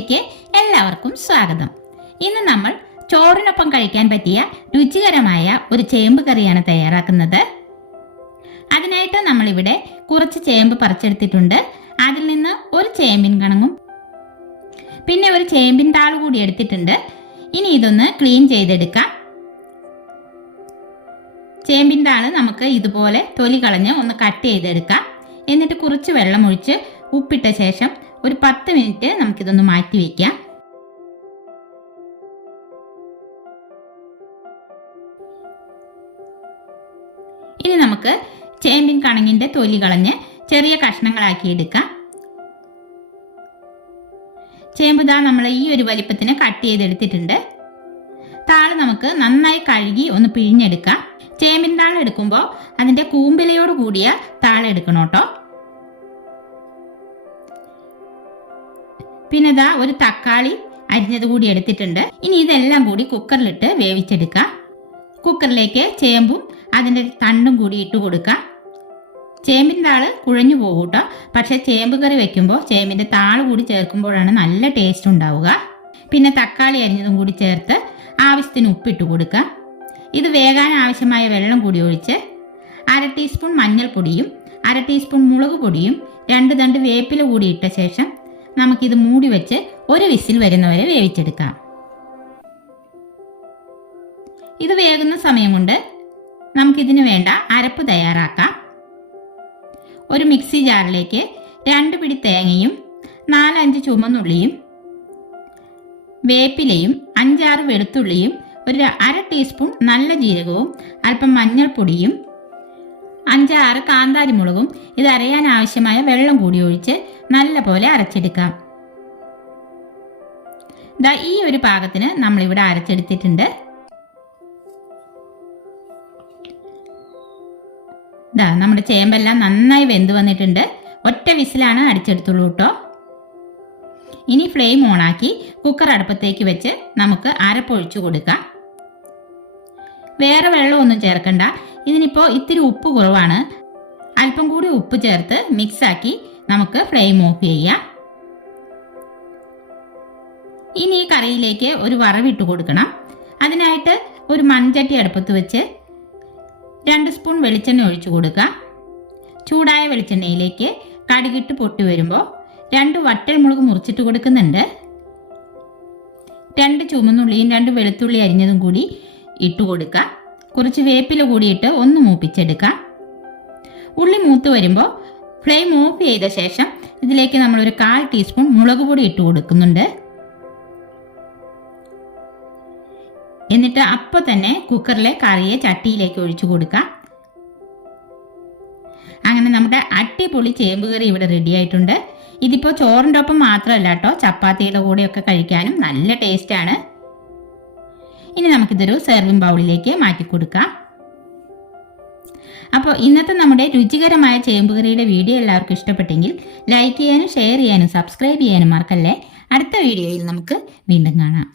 കിച്ചണിലേക്ക് എല്ലാവർക്കും സ്വാഗതം. ഇന്ന് നമ്മൾ ചോറിനൊപ്പം കഴിക്കാൻ പറ്റിയ രുചികരമായ ഒരു ചേമ്പ് കറിയാണ് തയ്യാറാക്കുന്നത്. അതിനായിട്ട് നമ്മളിവിടെ കുറച്ച് ചേമ്പ് പറിച്ചെടുത്തിട്ടുണ്ട്. അതിൽ നിന്ന് ഒരു ചേമ്പിൻ കണങ്ങും പിന്നെ ഒരു ചേമ്പിൻ താള് കൂടി എടുത്തിട്ടുണ്ട്. ഇനി ഇതൊന്ന് ക്ലീൻ ചെയ്തെടുക്കാം. ചേമ്പിൻ താള് നമുക്ക് ഇതുപോലെ തൊലി കളഞ്ഞ് ഒന്ന് കട്ട് ചെയ്തെടുക്കാം. എന്നിട്ട് കുറച്ച് വെള്ളം ഒഴിച്ച് ഉപ്പിട്ട ശേഷം ഒരു 10 മിനിറ്റ് നമുക്കിതൊന്ന് മാറ്റി വയ്ക്കാം. ഇനി നമുക്ക് ചേമ്പിൻ കണങ്ങിന്റെ തൊലി കളഞ്ഞ് ചെറിയ കഷ്ണങ്ങളാക്കി എടുക്കാം. ചേമ്പ് ദാ നമ്മൾ ഈ ഒരു വലിപ്പത്തിന് കട്ട് ചെയ്തെടുത്തിട്ടുണ്ട്. താള് നമുക്ക് നന്നായി കഴുകി ഒന്ന് പിഴിഞ്ഞെടുക്കാം. ചേമ്പിൻ താള് എടുക്കുമ്പോൾ അതിന്റെ കൂമ്പിലയോട് കൂടിയ താള് എടുക്കണം കേട്ടോ. പിന്നെ ഇതാ ഒരു തക്കാളി അരിഞ്ഞത് കൂടി എടുത്തിട്ടുണ്ട്. ഇനി ഇതെല്ലാം കൂടി കുക്കറിലിട്ട് വേവിച്ചെടുക്കാം. കുക്കറിലേക്ക് ചേമ്പും അതിൻ്റെ തണ്ടും കൂടി ഇട്ട് കൊടുക്കാം. ചേമ്പിൻ താള് കുഴഞ്ഞു പോകും കേട്ടോ. പക്ഷെ ചേമ്പ് കറി വെക്കുമ്പോൾ ചേമ്പിൻ്റെ താള് കൂടി ചേർക്കുമ്പോഴാണ് നല്ല ടേസ്റ്റ് ഉണ്ടാവുക. പിന്നെ തക്കാളി അരിഞ്ഞതും കൂടി ചേർത്ത് ആവശ്യത്തിന് ഉപ്പിട്ട് കൊടുക്കാം. ഇത് വേകാൻ ആവശ്യമായ വെള്ളം കൂടി ഒഴിച്ച് 1/2 ടീസ്പൂൺ മഞ്ഞൾപ്പൊടിയും 1/2 ടീസ്പൂൺ മുളക് പൊടിയും 2 തണ്ട് വേപ്പില കൂടി ഇട്ട ശേഷം നമുക്കിത് മൂടി വെച്ച് ഒരു വിസിൽ വരുന്നവരെ വേവിച്ചെടുക്കാം. ഇത് വേകുന്ന സമയം കൊണ്ട് നമുക്കിതിന് വേണ്ട അരപ്പ് തയ്യാറാക്കാം. ഒരു മിക്സി ജാറിലേക്ക് 2 പിടി തേങ്ങയും 4-5 ചുമന്നുള്ളിയും വേപ്പിലയും 5-6 വെളുത്തുള്ളിയും ഒരു 1/2 ടീസ്പൂൺ നല്ല ജീരകവും അല്പം മഞ്ഞൾപ്പൊടിയും 5-6 കാന്താരി മുളകും ഇത് അരയാൻ ആവശ്യമായ വെള്ളം കൂടി ഒഴിച്ച് നല്ല പോലെ അരച്ചെടുക്കാം. ദാ ഈ ഒരു പാകത്തിന് നമ്മളിവിടെ അരച്ചെടുത്തിട്ടുണ്ട്. ദാ നമ്മുടെ ചേമ്പെല്ലാം നന്നായി വെന്ത് വന്നിട്ടുണ്ട്. ഒറ്റ വിസിലാണ് അടിച്ചെടുത്തുള്ളൂ കേട്ടോ. ഇനി ഫ്ലെയിം ഓണാക്കി കുക്കർ അടുപ്പത്തേക്ക് വെച്ച് നമുക്ക് അരപ്പൊഴിച്ചു കൊടുക്കാം. വേറെ വെള്ളമൊന്നും ചേർക്കണ്ട. ഇതിനിപ്പോൾ ഇത്തിരി ഉപ്പ് കുറവാണ്. അല്പം കൂടി ഉപ്പ് ചേർത്ത് മിക്സാക്കി നമുക്ക് ഫ്ലെയിം ഓഫ് ചെയ്യാം. ഇനി ഈ കറിയിലേക്ക് ഒരു വറവിട്ട് കൊടുക്കണം. അതിനായിട്ട് ഒരു മൺചട്ടി അടുപ്പത്ത് വെച്ച് 2 സ്പൂൺ വെളിച്ചെണ്ണ ഒഴിച്ചു കൊടുക്കാം. ചൂടായ വെളിച്ചെണ്ണയിലേക്ക് കടുകിട്ട് പൊട്ടി വരുമ്പോൾ 2 വറ്റൽമുളക് മുറിച്ചിട്ട് കൊടുക്കുന്നുണ്ട്. 2 ചുമന്നുള്ളിയും 2 വെളുത്തുള്ളി അരിഞ്ഞതും കൂടി ഇട്ട് കൊടുക്കാം. കുറച്ച് വേപ്പില കൂടിയിട്ട് ഒന്ന് മൂപ്പിച്ചെടുക്കാം. ഉള്ളി മൂത്ത് വരുമ്പോൾ ഫ്ലെയിം ഓഫ് ചെയ്ത ശേഷം ഇതിലേക്ക് നമ്മളൊരു 1/4 ടീസ്പൂൺ മുളക് പൊടി ഇട്ട് കൊടുക്കുന്നുണ്ട്. എന്നിട്ട് അപ്പോൾ തന്നെ കുക്കറിലെ കറിയെ ചട്ടിയിലേക്ക് ഒഴിച്ചു കൊടുക്കാം. അങ്ങനെ നമ്മുടെ അടിപൊളി ചേമ്പ് കറി ഇവിടെ റെഡി ആയിട്ടുണ്ട്. ഇതിപ്പോൾ ചോറിൻ്റെ ഒപ്പം മാത്രമല്ല കേട്ടോ, ചപ്പാത്തിയുടെ കൂടെയൊക്കെ കഴിക്കാനും നല്ല ടേസ്റ്റാണ്. ഇനി നമുക്കിതൊരു സെർവിംഗ് ബൗളിലേക്ക് മാറ്റി കൊടുക്കാം. അപ്പോൾ ഇന്നത്തെ നമ്മുടെ രുചികരമായ ചേമ്പ് കറിയുടെ വീഡിയോ എല്ലാവർക്കും ഇഷ്ടപ്പെട്ടെങ്കിൽ ലൈക്ക് ചെയ്യാനും ഷെയർ ചെയ്യാനും സബ്സ്ക്രൈബ് ചെയ്യാനും മറക്കല്ലേ. അടുത്ത വീഡിയോയിൽ നമുക്ക് വീണ്ടും കാണാം.